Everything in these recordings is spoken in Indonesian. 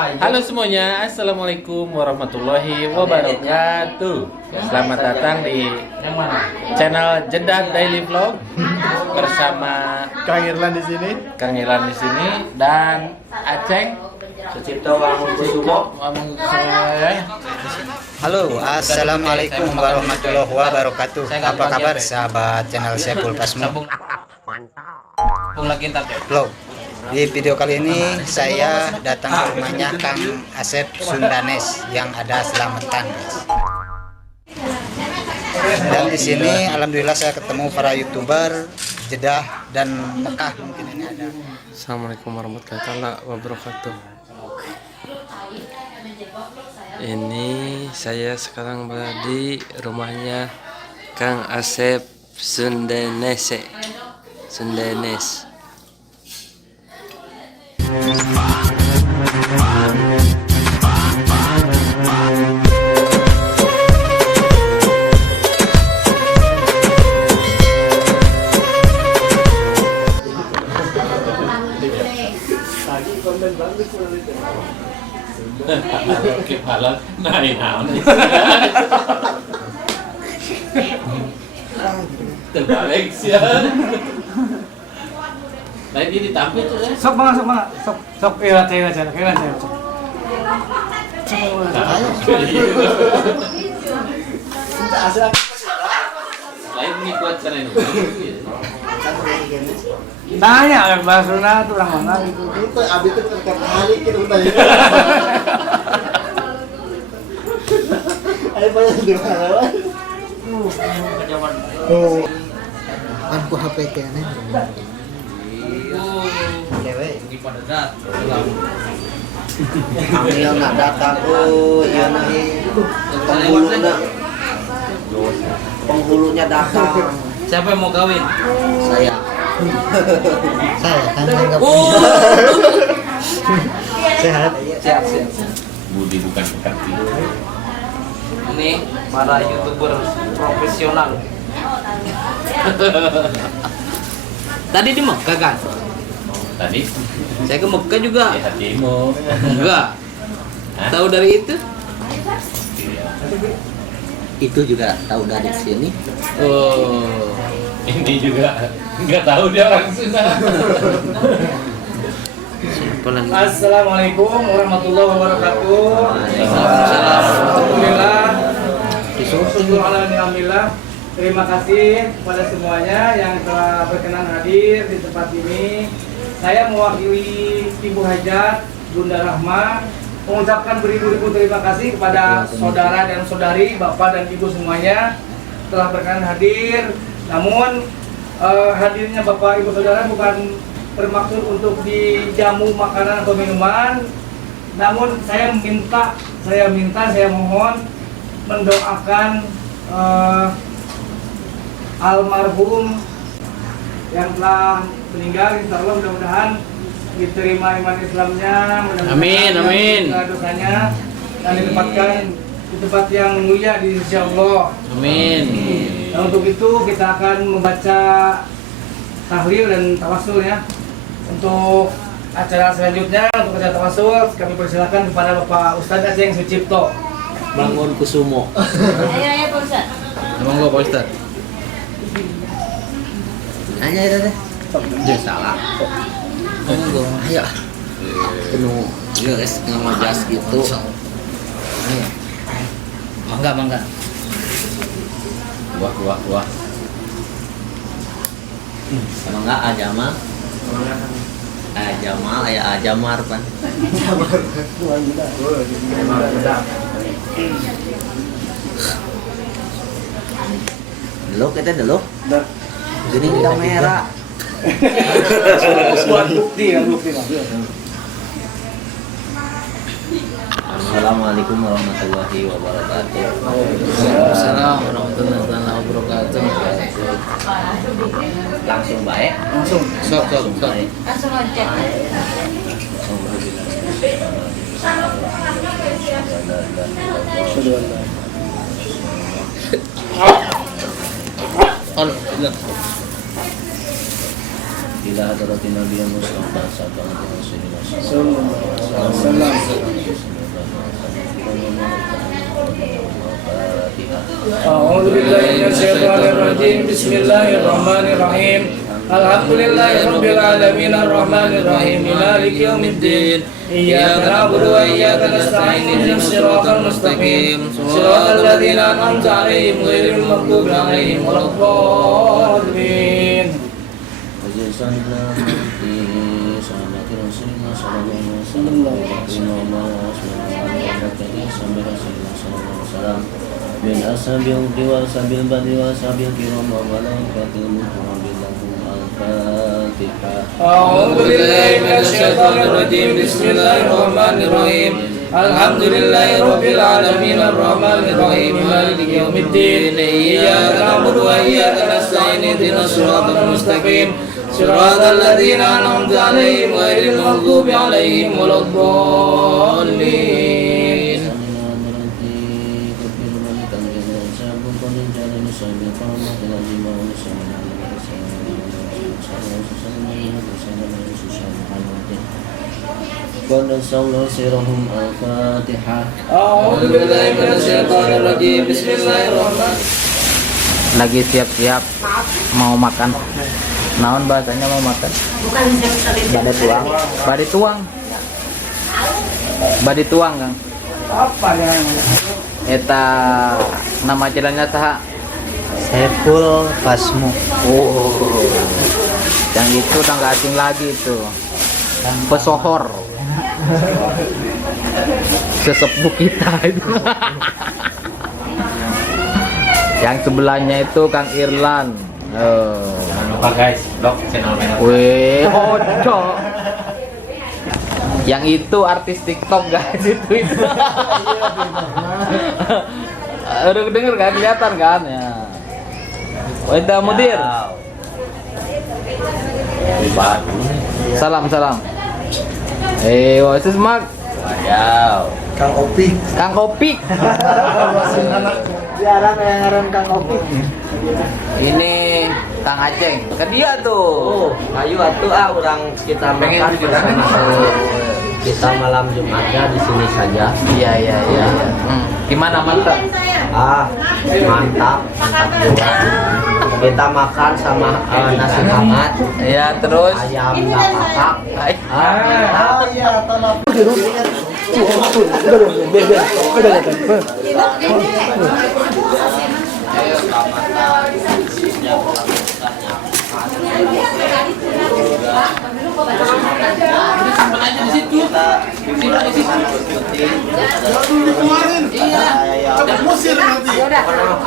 Halo semuanya, assalamualaikum warahmatullahi wabarakatuh. Selamat datang di channel Jeddah Daily Vlog bersama Kang Irlan di sini, dan Aceng Sucipto Wamungkusumo. Halo, assalamualaikum warahmatullahi wabarakatuh. Apa kabar sahabat channel Saiful Kasmu Vlog? Di video kali ini saya datang ke rumahnya Kang Asep Sundanes yang ada Selamatan. Dan di sini alhamdulillah saya ketemu para YouTuber Jeddah dan Mekah, mungkin ini ada. Assalamualaikum warahmatullahi wabarakatuh. Ini saya sekarang berada di rumahnya Kang Asep Sundanes. Kepala naik terbalik sih. Lain ini ditampil tuh ya. sok iya cewek. Lain ini kuat cara ini. Tanya oleh Basuna tuh orang mana gitu. Itu abis itu terkait hari kita tanya. Ayo banyak di mana? Oh, aku HP kayaknya. Cewek. Ambil nggak datang, oh iya nih. Penghulunya datang. Siapa yang mau kawin? Saya kan nggak sehat. Siap. Budi bukan pekerti. Ini para YouTuber profesional. Tadi di Mekah kan? Tadi Saya ke Mekah juga. di hatimu. Enggak. Tahu dari itu? Itu juga tahu dari sini. Oh, ini juga nggak tahu dia orang Sunda. Siapa lagi? Assalamualaikum warahmatullahi wabarakatuh. Waalaikumsalam. Alhamdulillah. Alhamdulillah. Terima kasih kepada semuanya yang telah berkenan hadir di tempat ini. Saya mewakili Ibu Hajat, Bunda Rahma, mengucapkan beribu-ribu terima kasih kepada saudara dan saudari, bapak dan ibu semuanya telah berkenan hadir. Namun hadirnya bapak ibu saudara bukan bermaksud untuk dijamu makanan atau minuman. Namun saya mohon mendoakan almarhum yang telah meninggal, insya Allah mudah-mudahan diterima iman Islamnya, mudah-mudahan Amin. dosanya dan ditempatkan di tempat yang mulia di insya Allah. Amin. Nah, untuk itu kita akan membaca tahlil dan tawasul ya. Untuk acara selanjutnya, untuk acara tawasul kami persilakan kepada Bapak Ustadz Aceng Sucipto Bangun Kusumo. Ayo Pak Ustaz. Monggo Pak Ustaz. Hanya itu deh. Dia salah. Monggo. Ayo. Penuh. Ya guys, ngejas gitu. Ayo. Mangga. Wah. Emang enggak ajamal? Ajamal ya ajamar kan. Dulu kita dulu. Gini di kamera. buat bukti. Assalamualaikum warahmatullahi wabarakatuh. Waalaikumsalam warahmatullahi wabarakatuh. Langsung baik. Sok. Langsung loncat. Ila hadratin Nabi Muhammad sallallahu alaihi wasallam. A'udzubillahi minasyaitonirrajim. Bismillahirrahmanirrahim. Alhamdulillahirabbil alamin arrahmanir rahim maliki yaumiddin. Iyyaka na'budu wa iyyaka nasta'in ihdinas siratal mustaqim. Siratal ladzina an'amta 'alaihim ghairil maghdubi 'alaihim waladdallin. Min asabil diwa sabil badi wa sabil kiram wa malaikatil mukarramin al-fatihah. A'udzubillahi minasyaitonirrajim. Bismillahirrahmanirrahim. Alhamdulillahirabbil alamin arrahmanir rahim maliki yaumiddin. Iyyaka na'budu wa iyyaka nasta'in ihdinas siratal mustaqim. Siratal ladzina an'amta 'alaihim ghairil maghdubi 'alaihim waladdallin. Al-Fatihah. A'udzubillahi minasyaitonirrajim. Bismillahirrahmanirrahim. Lagi siap-siap mau makan. Naon bahasanya mau makan? Bade tuang. Bade tuang. Bade tuang, Kang. Apa yang Eta nama jalannya saha? Saiful Pasmu. Oh. Yang itu udah nggak asing lagi itu. Pesohor. Sesepuh kita itu. Yang sebelahnya itu Kang Irlan. Jangan lupa guys, blog channel merah. Weh, ojo. Yang itu artis TikTok guys itu. Udah denger kan, kelihatan kan ya. Weda Mudir. Salam. What's Mark? Kang Opik. Kang Opik. Jarang yang ngaran Kang Opik. Ini Kang Aceng. Ke dia tuh. Ayo atuh orang kita makan bersama. Kita malam Jumatnya di sini saja. Iya. Gimana mantap? Mantap juga. Kita makan sama nasi hangat, Ya terus. ayam bakak. Oh iya, tolong.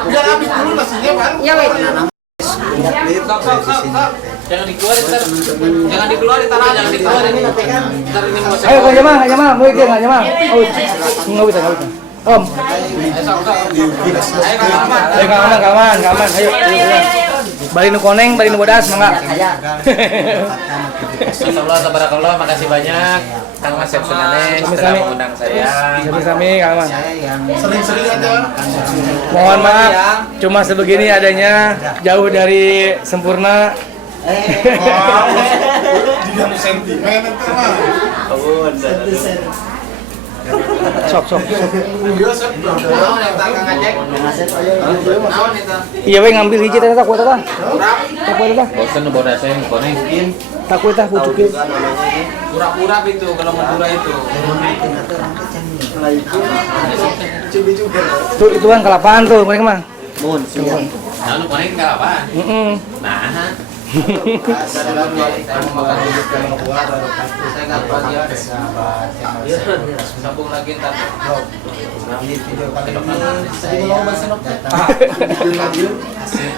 Biar habis dulu nasinya baru. Ya weh. Jangan dikeluarin, jangan dikeluarin tanah, jangan dikeluarin. Ntar ini mau Ayo Kang Jamal, mau ikut Kang Jamal. Enggak bisa. Om. Ayo Kang Aman. Ayo. Bari nu koneng, bari nu bodas, mangga. Masyaallah, tabarakallah, makasih banyak Kang Asep Sundanes telah mengundang saya. Sami-sami Kang Aman. Sering-sering aja. Mohon maaf, cuma sebegini adanya, jauh dari sempurna. Jangan sentimen itu mah. Sok. Iya, Sep. Naon eta Kang Acek? Naon eta? Iya we ngambil hiji teh tak kuat tah. Tak kuat tah. Bosan bodas saya koneng. Tak kuat tah pucukin. Pura-pura itu kalau Madura itu. Tuh itu kan kelapaan tuh, mereka mah. Nah, lu koneng enggak apa? Nah. Saya makan dulu kalau keluar baru pasti Saya enggak kuat ya. sambung lagi ntar. Di video kali ini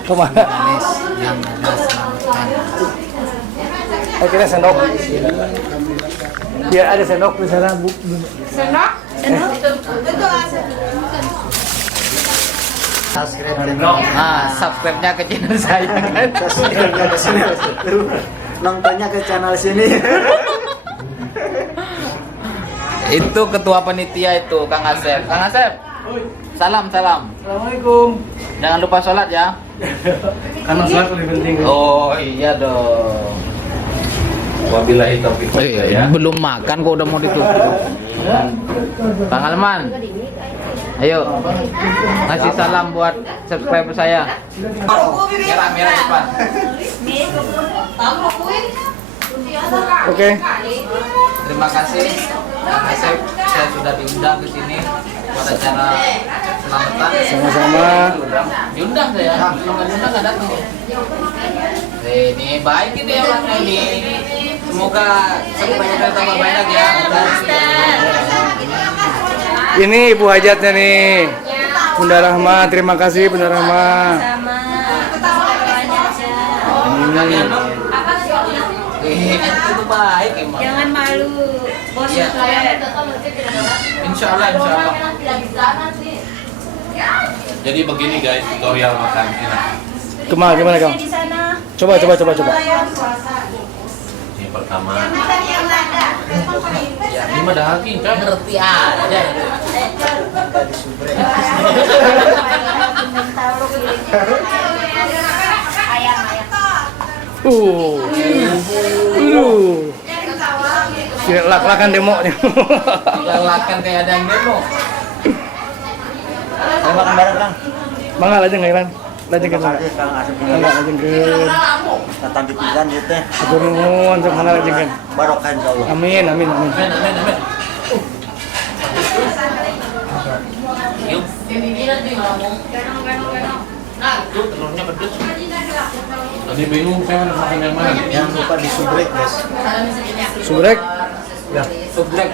Kemana? yang ada selamatkan. Ayo kita sendok. Biar ada sendok di sana, Bu. Sendok? Itu Subscribe-nya ke channel saya kan. Nontonnya ke channel sini. Itu ketua panitia itu Kang Asep. Kang Asep. Salam. Assalamualaikum. Jangan lupa sholat ya. Karena sholat lebih penting. Oh iya dong. Wabillahi taufiq wal hidayah. Belum makan kok udah mau ditutup. Bang Alman, ayo ngasih salam buat subscriber saya. Merah depan. Oke. Terima kasih Kang Asep, saya sudah diundang ke sini buat acara selamatan. Sama-sama. Diundang saya, kalau nggak diundang nggak datang. Ini baik ini orangnya ini. Semoga subscriber tambah banyak ya. Ini Ibu Hajatnya nih. Bunda Rahma, terima kasih Bunda Rahma. Itu baik emang. Jangan malu. Bos Iya. Insya Allah. Jadi begini guys, tutorial makan enak. Gimana Kang? di sana. Coba. Yang pertama, ya ini mah daging kan. Ngerti aja. Ayam. Lak-lakan demonya. Lalakan kayak ada yang demo. Saya makan bareng Kang. Mangga lajeng Kang. Lajeng Kang. Kang Asep Mangga lajeng Kang. datang di pisan ieu teh. Hatur nuhun sok mana lajeng Kang. Barokah insyaallah. Amin. Amin. Tuh telurnya pedes. Tadi bingung saya mau makan yang mana. Jangan lupa disubrek, guys. Subrek. Subrek.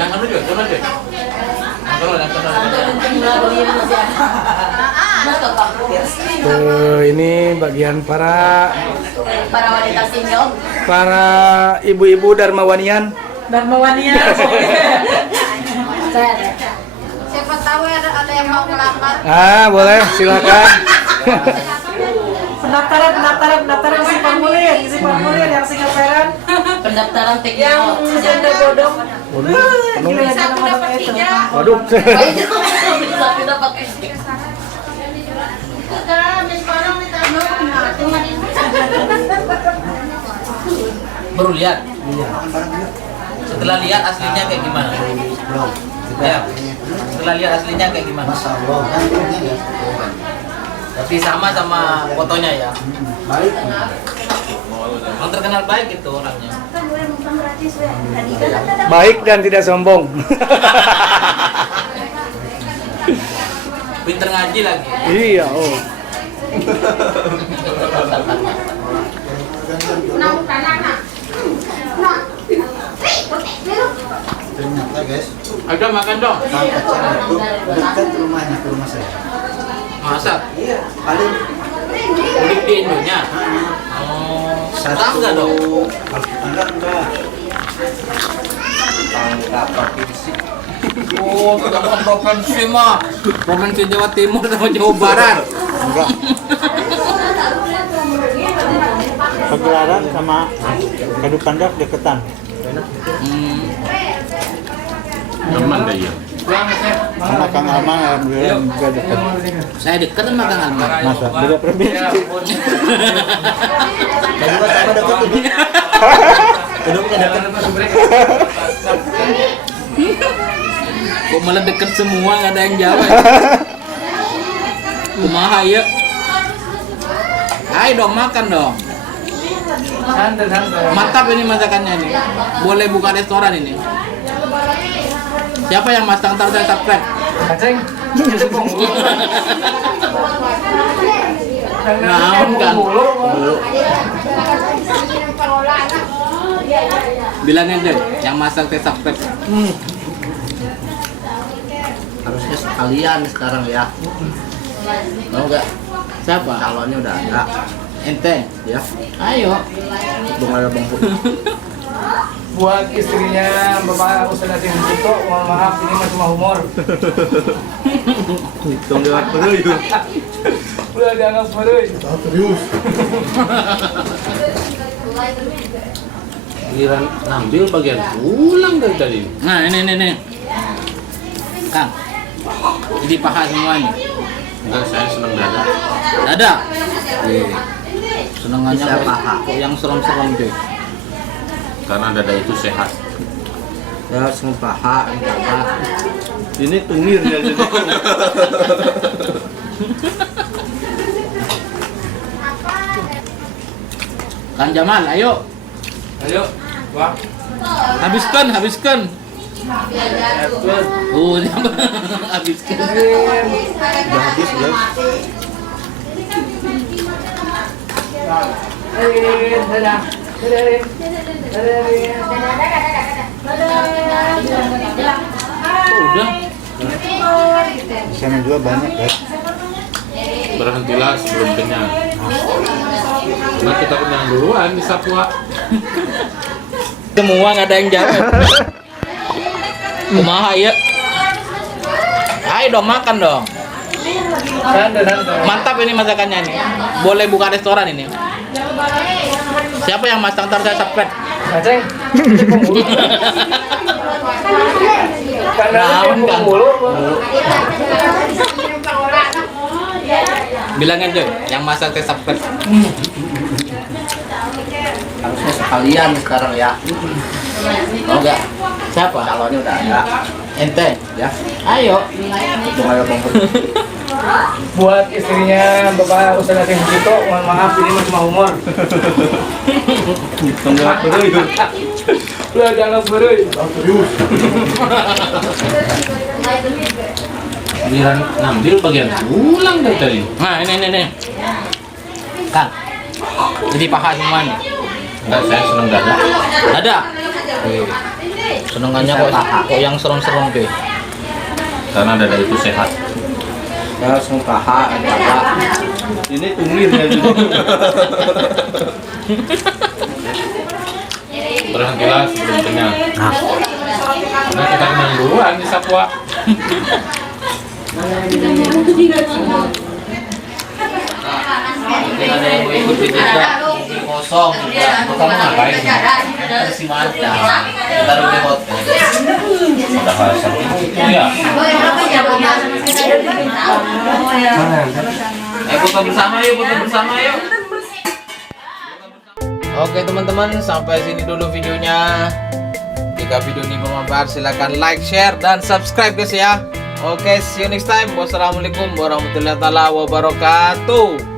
Yang anu juga, coba deh. Tuh, ini bagian para wanita single. para ibu-ibu Darmawanian. Siapa tahu ada yang mau melamar. Boleh, silakan. pendaftaran isi formulir yang single parent, Pendaftaran teknik. yang janda bodong. Bisa aku dapat 3. Waduh. Bisa dapat 3. Baru lihat. Setelah lihat aslinya kayak gimana? Ya. Setelah lihat aslinya kayak gimana? Tapi sama fotonya ya. Baik. Orang terkenal baik itu orangnya. Baik dan tidak sombong. Pinter ngaji lagi. Iya, Ternyata guys, Ada makan dong. dekat rumahnya ke rumah saya. Masak. Iya, paling Udik di Indonya. Tetangga dong. enggak. Tangga provinsi. Oh, bukan provinsi mah. Provinsi Jawa Timur sama Jawa Barat. Enggak. Pagelaran sama Kadu Pandak deketan. Teman deh ya. Sama Kang Alman alhamdulillah juga dekat. Saya dekat sama Kang Alman. Masa beda provinsi. Dan juga sama dekat ini. Hidupnya dekat. Kok malah deket semua, nggak ada yang Jawa. Kumaha ya? Ayo dong makan dong. Santai. Mantap ini masakannya nih. Boleh buka restoran ini. Siapa yang masak ntar saya subscribe? Aceng. Naon kan? Bilangin deh, yang masak saya subscribe. Harusnya sekalian sekarang ya. Mau nggak? Siapa? Calonnya udah ada. Ente? Ya. Ayo. Belum ada bang. Buat istrinya Bapak Ustaz Aceh Cipto, mohon maaf ini mah cuma humor. Hitung lewat peruyuk. Udah dianggap perui. Serius. Giliran ngambil bagian pulang dari tadi. Nah ini. Kang. Jadi paha semua nih. Enggak, saya senang dada. Dada. Senengannya Bisa paha. kok yang serem-serem deh. Karena dada itu sehat. Ya semua paha, enggak. Ini tengir ya jadi. Kang Jamal, ayo. Ayo, Wah. Habiskan. Habiskan. Udah habis guys. Udah. Bisa menjual banyak guys. Berhentilah sebelum kenyang. Karena kita kenyang duluan di Sapua. Semua nggak ada yang jawab. Kumaha ya? Ayo dong makan dong. Mantap ini masakannya nih. Boleh buka restoran ini. Siapa yang masak ntar saya subscribe? Aceng. Karena mulu. Bilang aja yang masak saya subscribe. Harusnya sekalian sekarang ya. Oh enggak. Siapa? Calonnya udah ada. Ente. Ya. Ayo. Itu ayo Bang. Buat istrinya Bapak Ustaz Hakim Sito, mohon maaf ini mah cuma humor. Tenggelam bener. Lu jangan bereuy. Giliran ngambil bagian pulang dari tadi. Nah, ini. Kang. Jadi paha semua nih. Enggak, saya seneng dada. Ada. Senengannya kok yang serem-serem tuh. Karena dada itu sehat. Ya semua paha, enggak. Ini tengir ya jadi. Berhentilah sebelum kenyang. Karena kita kenyang duluan di Sapua. Ada yang mau ikut juga. Kosong juga. Kamu ngapain? Si Mata. Taruh di hotel. Udah pasang. Iya. Foto bersama yuk. Oke teman-teman, sampai sini dulu videonya. Jika video ini bermanfaat silahkan like, share, dan subscribe guys ya. Oke, see you next time. Wassalamualaikum warahmatullahi wabarakatuh.